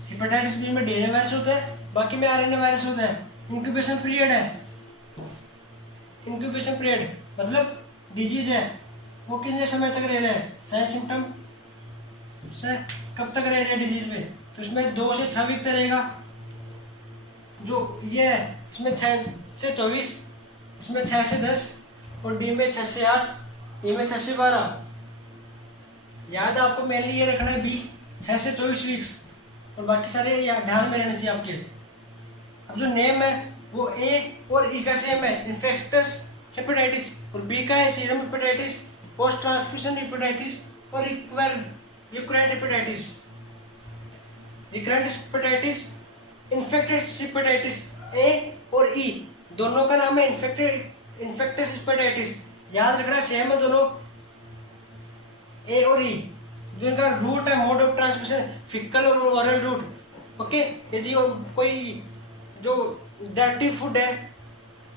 हेपेटाइटिस बी में डीएनए वायरस होता है, बाकी में आरएनए वायरस होता है। इंक्यूबेशन पीरियड है, इंक्यूबेशन पीरियड मतलब डिजीज है वो कितने समय तक रह रहा है, साइंस सिम्टम से कब तक रह रहा है डिजीज में, तो इसमें 2 से 6 वीक तक रहेगा। जो ये है इसमें 6 से 24, इसमें 6 से 10 और डी में 6 से 8, ई में 6 से 12। याद आपको मेनली ये रखना है बी 6 से 24 वीक्स और बाकी सारे ध्यान में रहने चाहिए आपके। अब जो नेम है वो ए और ई का सेम है, इन्फेक्टस हेपेटाइटिस, और बी का है serum hepatitis, post transfusion hepatitis और recurrent hepatitis. Recurrent hepatitis, infected hepatitis A और ई दोनों का नाम है इन्फेक्टस हेपेटाइटिस। याद रखना सेम है दोनों, ए और ई। जो इनका रूट है, मोड ऑफ ट्रांसमिशन फिकल और ओरल रूट। ओके, यदि कोई जो डर्टी फूड है,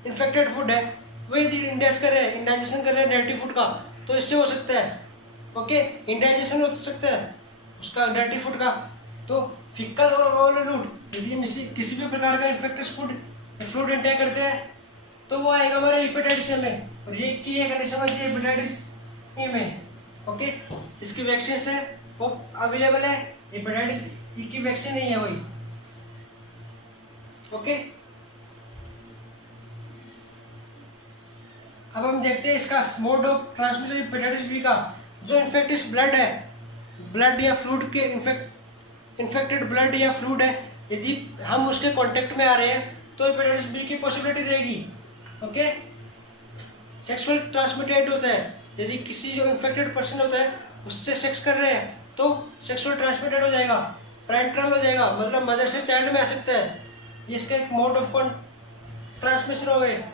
इन्फेक्टेड फूड है, वो यदि इंडाइजेशन कर रहे हैं डर्टी फूड का तो इससे हो सकता है। ओके, इंडाइजेशन हो सकता है उसका डर्टी फूड का। तो फिकल और ओरल रूट, यदि किसी भी प्रकार का इन्फेक्टेड फूड इंटेक करते हैं तो वो आएगा हमारे हेपेटाइटिस ए में, और ये की है कंडीशन होती है हेपेटाइटिस ए में। ओके, इसकी वैक्सीन है वो अवेलेबल है, हेपेटाइटिस ई की वैक्सीन नहीं है वही। ओके, अब हम देखते हैं इसका mode of transmission hepatitis B का। जो इन्फेक्टिस ब्लड है, ब्लड या फ्लूइड के इन्फेक्टेड ब्लड या फ्लूइड है, यदि हम उसके कांटेक्ट में आ रहे हैं तो हेपेटाइटिस बी की पॉसिबिलिटी रहेगी। ओके, सेक्सुअल ट्रांसमिटेड होता है, यदि किसी जो इन्फेक्टेड पर्सन होता है उससे सेक्स कर रहे हैं तो सेक्सुअल ट्रांसमिटेड हो जाएगा, पैरेंटल हो जाएगा, मतलब मदर से चाइल्ड में आ सकता है। ये इसका एक मोड ऑफ ट्रांसमिशन हो गए।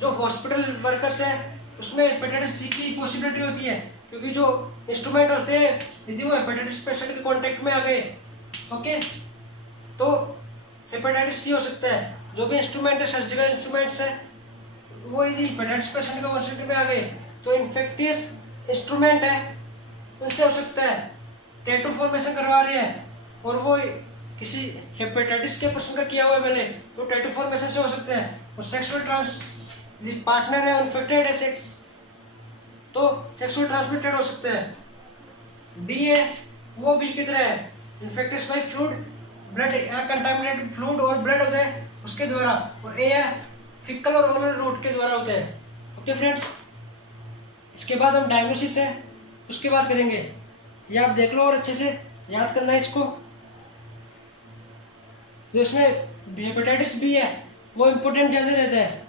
जो हॉस्पिटल वर्कर्स है उसमें हेपेटाइटिस सी की पॉसिबिलिटी होती है, क्योंकि जो इंस्ट्रूमेंट होते हैं यदि वो हेपेटाइटिस पेशेंट के कांटेक्ट में आ गए, ओके, तो हेपेटाइटिस सी हो सकता है। जो भी इंस्ट्रूमेंट है, सर्जिकल इंस्ट्रूमेंट्स है, वो यदि हेपेटाइटिस पेशेंट का कंसल्ट में आ गए तो इन्फेक्टियस इंस्ट्रूमेंट है उनसे हो सकता है। टैटू फॉर्मेशन करवा रहे हैं और वो किसी हेपेटाइटिस के पर्सन का किया हुआ है पहले, तो टैटू फॉर्मेशन से हो सकता है। और सेक्सुअल पार्टनर है इन्फेक्टेड है सेक्स, तो सेक्सुअल ट्रांसमिटेड हो सकता है। बी है वो बी की तरह है, infected by fluid, blood contaminated fluid और ब्लड होता है उसके द्वारा। और ए है फिकल और ओरल रूट के द्वारा होता है। ओके फ्रेंड्स, इसके बाद हम डायग्नोसिस है उसके बाद करेंगे, ये आप देख लो और अच्छे से याद करना है इसको। जो इसमें हेपेटाइटिस बी है वो इम्पोर्टेंट ज्यादा रहता है।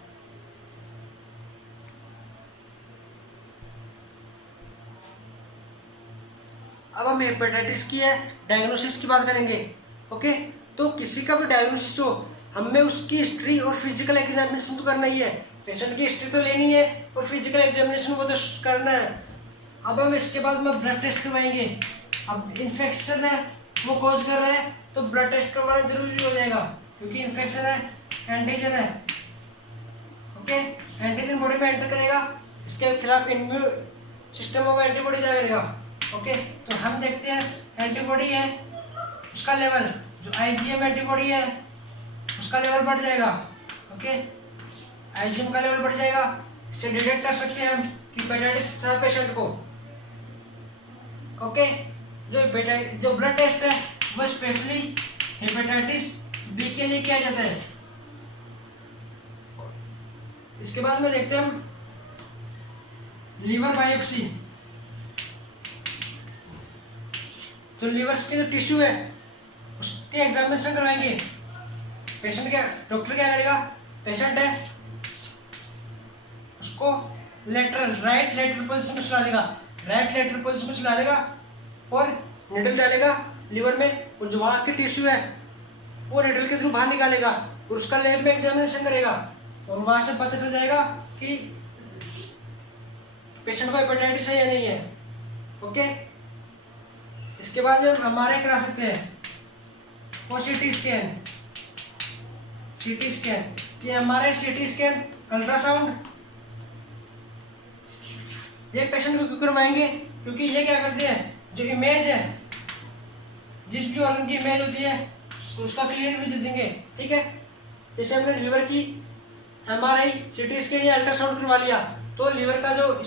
अब हम हेपेटाइटिस की है डायग्नोसिस की बात करेंगे। ओके, तो किसी का भी डायग्नोसिस हो, हमें उसकी हिस्ट्री और फिजिकल एग्जामिनेशन तो करना ही है। पेशेंट की हिस्ट्री तो लेनी है और फिजिकल एग्जामिनेशन को तो करना है। अब हम इसके बाद में ब्लड टेस्ट करवाएंगे। अब इन्फेक्शन है वो कॉज कर रहा है तो ब्लड टेस्ट करवाना जरूरी हो जाएगा, क्योंकि इन्फेक्शन है, एंटीजन है। ओके, एंटीजन बॉडी में एंटर करेगा, इसके खिलाफ इम्यून सिस्टम ऑफ एंटीबॉडी जारी करेगा। ओके, तो हम देखते हैं एंटीबॉडी है उसका लेवल, जो आईजीएम एंटीबॉडी है उसका लेवल बढ़ जाएगा। ओके, आईजीएम का लेवल बढ़ जाएगा, इससे डिटेक्ट कर सकते हैं हम कि हेपेटाइटिस है पेशेंट को। ओके, जो ब्लड टेस्ट है वो स्पेशली हेपेटाइटिस बी के लिए किया जाता है। इसके बाद में देखते हैं हम लीवर बायोप्सी। जो लीवर के जो टिश्यू है उसके एग्जामिनेशन करवाएंगे। पेशेंट क्या, डॉक्टर क्या करेगा, पेशेंट है उसको राइट लेटरल पोजीशन में सुला देगा, राइट लेटरल पोजीशन में सुला देगा और निडल डालेगा लीवर में, और जो वहाँ की टिश्यू है वो निडल के थ्रू बाहर निकालेगा और उसका लैब में एग्जामिनेशन करेगा और वहाँ से पता चल जाएगा कि पेशेंट को हेपेटाइटिस है या नहीं है। ओके, इसके बाद में हम हमारे करा सकते हैं और सीटी स्कैन। ये हमारे सीटी स्कैन, अल्ट्रासाउंड, ये पेशेंट को क्यों करवाएंगे, क्योंकि ये क्या करते हैं, जो इमेज है जिस भी ऑर्गन की इमेज होती है तो उसका क्लियर भी दे देंगे। ठीक है, जैसे हमने लीवर की एमआरआई, सीटी स्कैन या अल्ट्रासाउंड करवा लिया तो लीवर का जो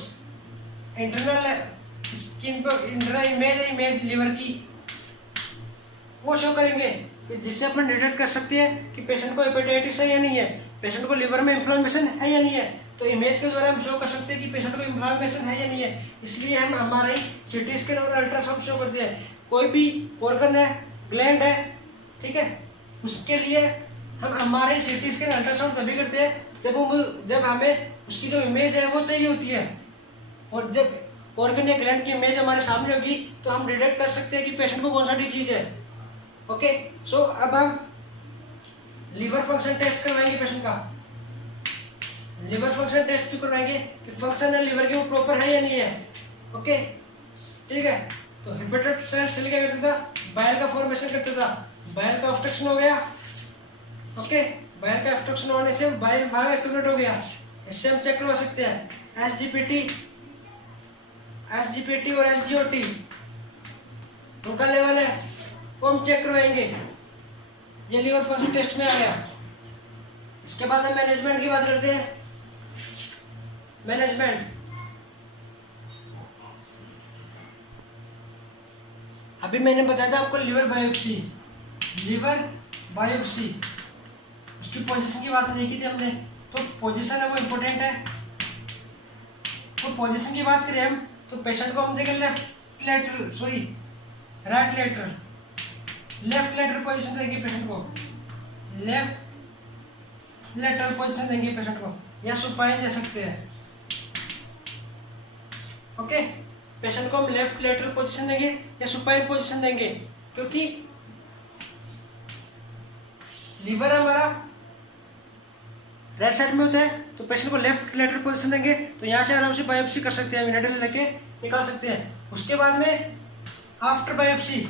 इंटरनल स्किन पर इंटरनल इमेज है, इमेज लीवर की, वो शो करेंगे, जिससे अपन डिटेक्ट कर सकते हैं कि पेशेंट को हेपेटाइटिस है या नहीं है, पेशेंट को लीवर में इन्फ्लेमेशन है या नहीं है। तो इमेज के द्वारा हम शो कर सकते हैं कि पेशेंट को इन्फ्लेमेशन है या नहीं है। इसलिए हम हमारे सीटी स्कैन और अल्ट्रासाउंड शो करते हैं। कोई भी ऑर्गन है, ग्लैंड है, ठीक है, उसके लिए हम हमारे सीटी स्कैन अल्ट्रासाउंड तभी करते हैं जब हमें उसकी जो इमेज है वो चाहिए होती है। और जब ऑर्गन या ग्लैंड की इमेज हमारे सामने होगी तो हम डिटेक्ट कर सकते हैं कि पेशेंट को कौन सा डिजीज है। ओके, सो अब हम लीवर फंक्शन टेस्ट करवाएंगे पेशेंट का। लीवर फंक्शन टेस्ट क्यों करवाएंगे कि फंक्शन है लीवर के वो प्रॉपर है या नहीं है। ओके, ठीक है, तो हेपेटाइटिस सेल क्या करता था, बाइल का फॉर्मेशन करता था, बाइल का ऑब्स्ट्रक्शन हो गया। ओके, बाइल का ऑब्स्ट्रक्शन होने से बाइल भाग एक्टिवेट हो गया। इससे हम चेक करवा सकते हैं एसजीपीटी और एसजीओटी, उनका लेवल है वो हम चेक करवाएंगे। ये लीवर फंक्शन टेस्ट में आ गया। इसके बाद हम मैनेजमेंट की बात करते हैं। मैनेजमेंट, अभी मैंने बताया था आपको लीवर बायोप्सी, उसकी पोजीशन की बात देखी थी हमने। तो पोजीशन है वो इम्पोर्टेंट है। तो पोजीशन की बात करें हम तो पेशेंट को हम देखें राइट लेटरल पोजीशन देंगे पेशेंट को, लेफ्ट लेटरल पोजीशन देंगे पेशेंट को, या सुपाइन दे सकते हैं। ओके, पेशेंट को हम लेफ्ट लेटरल पोजीशन देंगे या सुपाइन पोजीशन देंगे, क्योंकि लीवर हमारा राइट साइड में होता है तो पेशेंट को लेफ्ट लेटरल पोजीशन देंगे तो यहाँ से आराम से बायोप्सी कर सकते हैं, निडल लेके निकाल सकते हैं। उसके बाद में आफ्टर बायोप्सी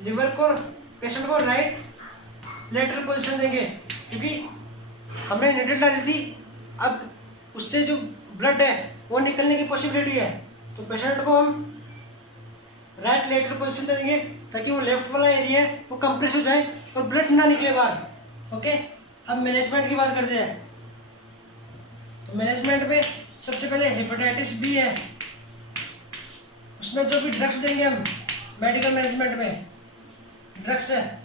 लीवर को पेशेंट को राइट लेटरल पोजीशन देंगे, क्योंकि हमने नीडल डाली थी, अब उससे जो ब्लड है वो निकलने की पॉसिबिलिटी है, तो पेशेंट को हम राइट लेटरल पोजीशन दे देंगे ताकि वो लेफ्ट वाला एरिया है वो कंप्रेस हो जाए और ब्लड ना निकले बाहर। ओके, अब मैनेजमेंट की बात करते हैं। तो मैनेजमेंट में सबसे पहले हेपेटाइटिस बी है, उसमें जो भी ड्रग्स देंगे हम मेडिकल मैनेजमेंट में ड्रग्स है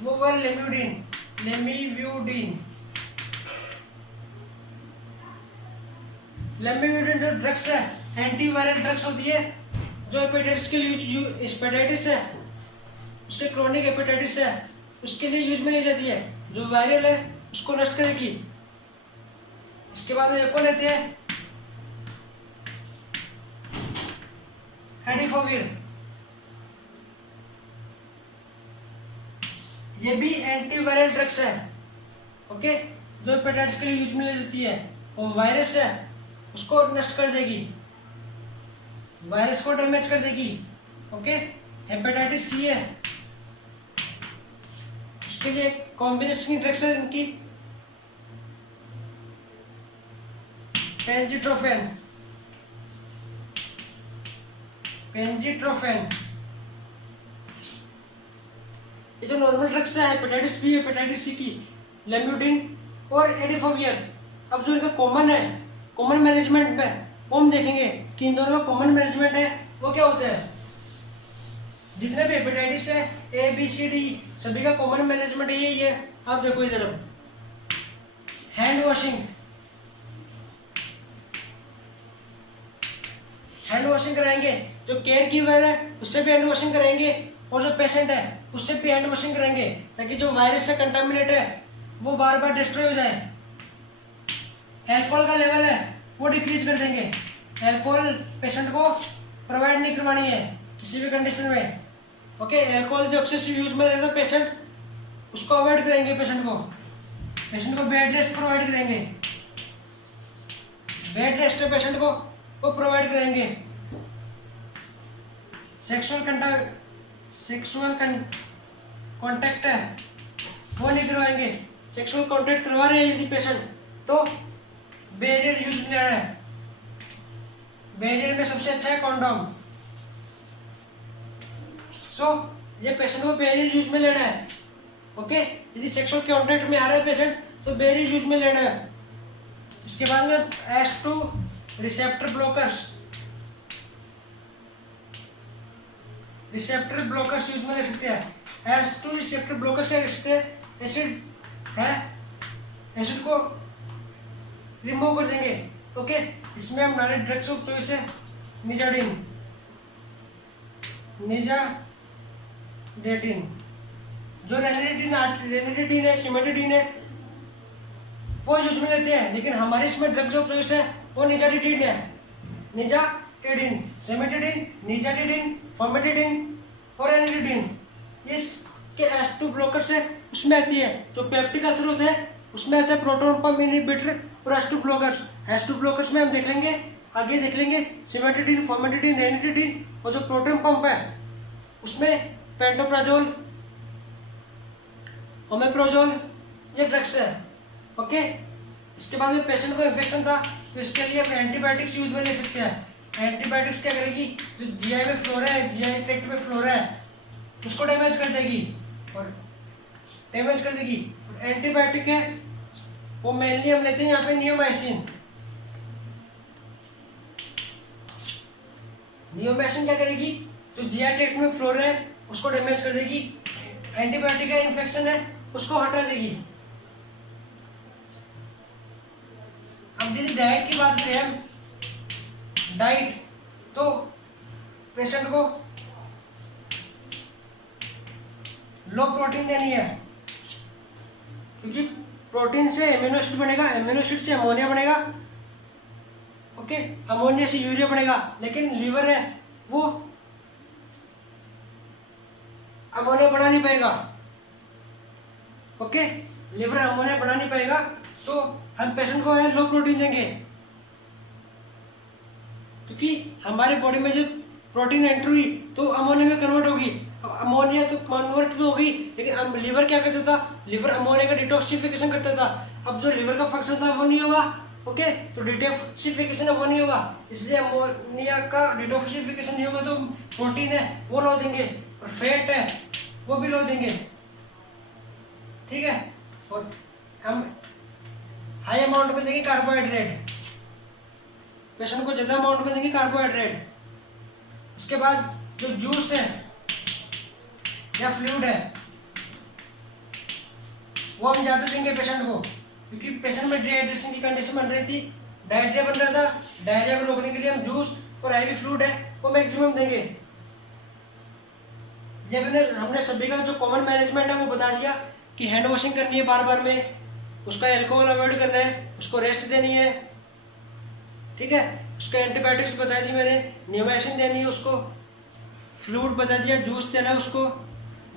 वो है लेमिव्यूडिन। लेमिव्यूडिन जो ड्रग्स है एंटीवायरल ड्रग्स होती है, जो हेपेटाइटिस के लिए हेपेटाइटिस है, उसके क्रोनिक हेपेटाइटिस है उसके लिए यूज में ली जाती है, जो वायरल है उसको नष्ट करेगी। इसके बाद में एक और लेते हैं एडिफोविर, ये भी एंटीवायरल ड्रग्स है। ओके, जो हेपेटाइटिस के लिए यूज में ली जाती है, और वायरस है उसको नष्ट कर देगी, वायरस को डैमेज कर देगी। ओके, हेपेटाइटिस सी है उसके लिए कॉम्बिनेशन की ड्रग्स है इनकी पेंजिट्रोफेन। ये जो नॉर्मल ड्रग्स है हेपेटाइटिस बी हेपेटाइटिस सी की, लेम्यूडिन और एडिफोवियर। अब जो इनका कॉमन है, कॉमन मैनेजमेंट में वो हम देखेंगे कि इन दोनों का कॉमन मैनेजमेंट है वो क्या होता है। जितने भी हेपेटाइटिस है ए बी सी डी सभी का कॉमन मैनेजमेंट यही है। आप देखो इधर हैंड वॉशिंग कराएंगे, जो केयर गिवर है उससे भी हैंड वॉशिंग कराएंगे, और जो पेशेंट है उससे भी हैंड वॉशिंग कराएंगे, ताकि जो वायरस से कंटामिनेट है वो बार बार डिस्ट्रॉय हो जाए। अल्कोहल का लेवल है वो डिक्रीज कर देंगे, अल्कोहल पेशेंट को प्रोवाइड नहीं करवानी है किसी भी कंडीशन में। ओके, अल्कोहल जो एक्सेसिव यूज में रहता है पेशेंट उसको अवॉइड करेंगे, पेशेंट को बेड रेस्ट प्रोवाइड करेंगे, बेड रेस्ट पेशेंट को वो प्रोवाइड करेंगे। सेक्सुअल कॉन्टैक्ट है वो नहीं करवाएंगे, सेक्सुअल कॉन्टैक्ट करवा रहे हैं यदि पेशेंट तो बैरियर यूज लेना है, बैरियर में सबसे अच्छा है कॉन्डोम। ये पेशेंट को बैरियर यूज में लेना है। ओके, यदि सेक्सुअल कॉन्टैक्ट में आ रहा है पेशेंट तो बैरियर यूज में लेना है। इसके बाद में H2 रिसेप्टर ब्लॉकर्स यूज में ले सकते हैं। H2 रिसेप्टर ब्लॉकर्स क्या कर सकते हैं, एसिड को रिमूव कर देंगे। ओके, इसमें हमारे ड्रग्स ऑफ चॉइस है निजाडेटिन, जो रेनिडेटिन है, सिमेटिडिन है वो यूज में लेते हैं, लेकिन हमारे इसमें ड्रग्स ऑफ चॉइस है वो निजाडेटिन है। निजाटेडिन, सिमेटिडिन, निजाटेडिन, फॉर्मेटिडिन और रेनिडेटिन, इसके H2 ब्लॉकर्स है उसमें आती है। जो पेप्टिक अल्सर होता है उसमें आता है प्रोटॉन पंप इनहिबिटर और H2 ब्लॉकर्स में हम देख लेंगे, आगे देख लेंगे सिमेटिडिन, फॉर्मेटिडिन, रेनिडेटिन, और जो प्रोटॉन पंप है उसमें पेंटोप्राजोल, ओमेप्रोजोल ये ड्रग्स है। ओके, इसके बाद में पेशेंट को इन्फेक्शन था तो इसके लिए हम एंटीबायोटिक्स यूज में ले सकते हैं। एंटीबायोटिक्स क्या करेगी, जो जीआई में फ्लोरा है, जीआई ट्रैक्ट में फ्लोरा है उसको डैमेज कर देगी। और एंटीबायोटिक है वो मेनली हम लेते हैं यहाँ पे नियोमाइसिन क्या करेगी, जो जीआई ट्रैक्ट में फ्लोरा है उसको डैमेज कर देगी। एंटीबायोटिक है, इन्फेक्शन है उसको हटा देगी। अब यदि डाइट की बात करें हम, डाइट तो पेशेंट को लो प्रोटीन देनी है, क्योंकि प्रोटीन से एमिनो एसिड बनेगा, एमिनो एसिड से अमोनिया बनेगा। ओके, अमोनिया से यूरिया बनेगा, लेकिन लीवर है वो अमोनिया बना नहीं पाएगा। ओके, लीवर अमोनिया बना नहीं पाएगा तो हम पेशेंट को लो प्रोटीन देंगे, क्योंकि हमारे बॉडी में जब प्रोटीन एंटर हुई तो अमोनिया में कन्वर्ट होगी। अमोनिया तो कन्वर्ट तो हो गई, लेकिन लीवर क्या करता था, लीवर अमोनिया का डिटॉक्सिफिकेशन करता था। अब जो लीवर का फंक्शन था वो नहीं होगा, ओके, तो डिटॉक्सिफिकेशन वो नहीं होगा, इसलिए अमोनिया का डिटॉक्सिफिकेशन नहीं होगा, तो प्रोटीन है वो लो देंगे और फैट है वो भी लो देंगे, ठीक है। और हम हाई अमाउंट में देंगे कार्बोहाइड्रेट, पेशेंट को ज्यादा अमाउंट में देंगे कार्बोहाइड्रेट। इसके बाद जो जूस है या फ्लूइड है वो हम ज्यादा देंगे पेशेंट को, क्योंकि पेशेंट में डिहाइड्रेशन की कंडीशन बन रही थी, डायरिया बन रहा था, डायरिया को रोकने के लिए हम जूस और हैवी फ्लूइड है वो मैक्सिमम देंगे। ये हमने सभी का जो कॉमन मैनेजमेंट है वो बता दिया कि हैंड वॉशिंग करनी है बार बार में, उसका एल्कोहल अवॉइड करना है, उसको रेस्ट देनी है, ठीक है, उसका एंटीबायोटिक्स बता दी मैंने, नियोमाइसिन देनी है उसको, फ्लूइड बता दिया, जूस देना है उसको,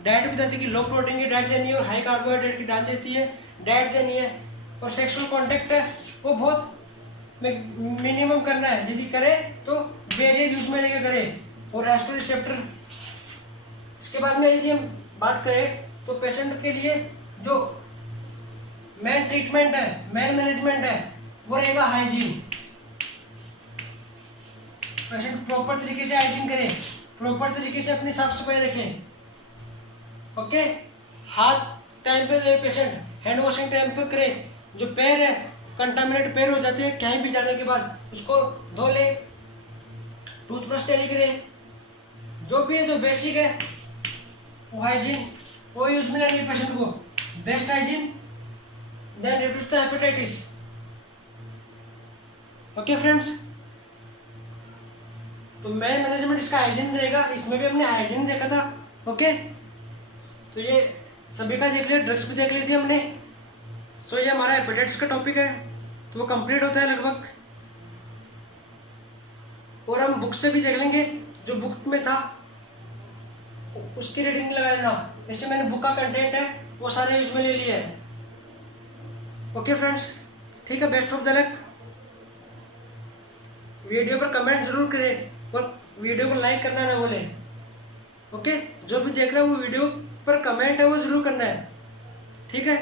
डाइट बता दी कि लो प्रोटीन की डाइट देनी है और हाई कार्बोहाइड्रेट की डाइट देती है, डाइट देनी है। और सेक्सुअल कांटेक्ट है वो बहुत मिनिमम करना है, यदि करे तो बेरियर यूज में लेकर करे, और एस्ट्रो रिसेप्टर। इसके बाद में यदि हम बात करें तो पेशेंट के लिए जो मेन ट्रीटमेंट है, मेन मैनेजमेंट है वो रहेगा हाइजीन। पेशेंट प्रॉपर तरीके से हाइजीन करें, प्रॉपर तरीके से अपनी साफ सफाई रखें, ओके। हाथ टाइम पे दे पेशेंट, हैंड वॉशिंग टाइम पे करे, जो पैर है कंटामिनेट पैर हो जाते हैं कहीं भी जाने के बाद उसको धो ले, टूथब्रश कैरी करे, जो भी है जो बेसिक है वो हाइजीन वो यूज में लेनी है पेशेंट को, best hygiene then reduce the hepatitis, okay friends. तो मेन मैनेजमेंट इसका हाइजीन रहेगा, इसमें भी हमने हाइजीन देखा था, ओके। तो ये सभी का देख लिया, ड्रग्स भी देख ली थी हमने। सो ये हमारा हेपेटाइटिस का टॉपिक है, तो वो कंप्लीट होता है लगभग। और हम बुक से भी देख लेंगे, जो बुक में था उसकी रीडिंग लगा लेना, जैसे मैंने बुक का कंटेंट है वो सारे यूज में ले लिया है, ओके फ्रेंड्स, ठीक है। Best of the luck. Video पर कमेंट जरूर करें और वीडियो को लाइक करना ना भूलें, ओके। जो भी देख रहा है वो वीडियो पर कमेंट है वो जरूर करना है, ठीक है।